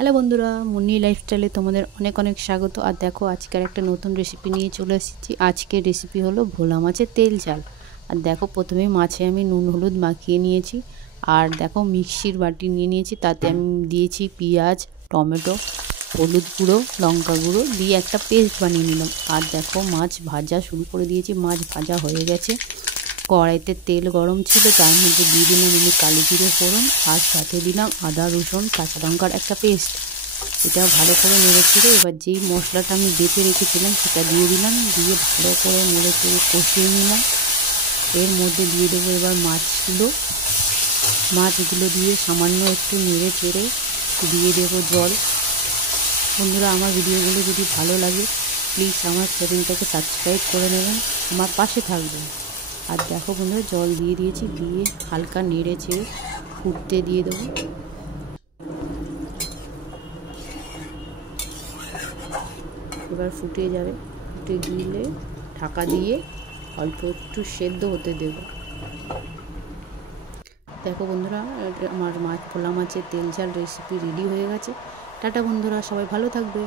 Hello বন্ধুরা, মুন্নি লাইফস্টাইলে তোমাদের অনেক অনেক স্বাগত। আর দেখো আজকের একটা নতুন রেসিপি নিয়ে চলে এসেছি। আজকের রেসিপি হলো ভোলা মাছের তেল ঝাল। আর দেখো প্রথমে মাছে আমি নুন হলুদ মাখিয়ে নিয়েছি। আর দেখো মিক্সির বাটি নিয়ে নিয়েছি, তাতে আমি দিয়েছি পেঁয়াজ, টমেটো, হলুদ গুঁড়ো, লঙ্কা গুঁড়ো দিয়ে একটা পেস্ট বানিয়ে নিলাম। আর দেখো মাছ ভাজা শুরু করে দিয়েছি। মাছ ভাজা হয়ে গেছে। কড়াইতে তেল গরম ছিল, তার মধ্যে দিয়ে দিলাম আমি কালো জিরে ফোড়ন, আর সাথে দিলাম আদা রসুন কাঁচা লঙ্কার একটা পেস্ট। এটা ভালো করে নেড়ে চেড়ে এবার যেই মশলাটা আমি বেটে রেখেছিলাম সেটা দিয়ে দিলাম, দিয়ে ভালো করে নেড়ে চেড়ে কষিয়ে নিলাম। এর মধ্যে দিয়ে দেবো এবার মাছগুলো দিয়ে সামান্য একটু নেড়ে চেড়ে দিয়ে দেবো জল। বন্ধুরা, আমার ভিডিওগুলো যদি ভালো লাগে প্লিজ আমার চ্যানেলটাকে সাবস্ক্রাইব করে নেবেন, আমার পাশে থাকবেন। আর দেখো বন্ধুরা, জল দিয়ে দিয়েছি, দিয়ে হালকা নেড়ে চেড়ে ফুটতে দিয়ে দেবো। এবার ফুটে যাবে, ফুটে গিয়ে ঢাকা দিয়ে অল্প একটু সেদ্ধ হতে দেব। দেখো বন্ধুরা, আমার ভোলা মাছের তেল ঝাল রেসিপি রেডি হয়ে গেছে। টাটা বন্ধুরা, সবাই ভালো থাকবে।